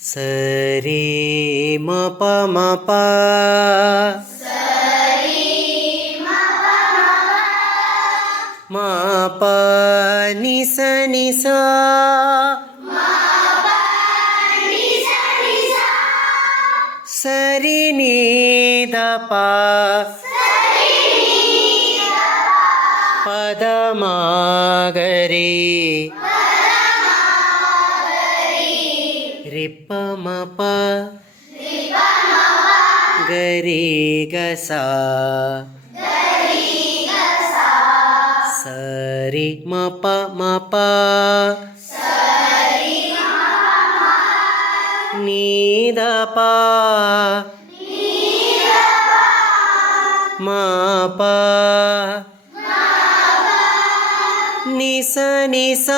ಸರಿ ಮ ಪ ಮ ಪ ಮ ಪ ನಿ ಸ ನಿ ಸ ಸರಿ ನೀ ದ ಪ ಪದ ಮ ಗರಿ ರಿ ಪ ಮ ಪ ಗರಿ ಗ ಸ ಸರಿ ಮ ಪ ಮ ಪ ನೀ ದ ಪ ಮ ಪ ನಿ ಸ ನಿ ಸ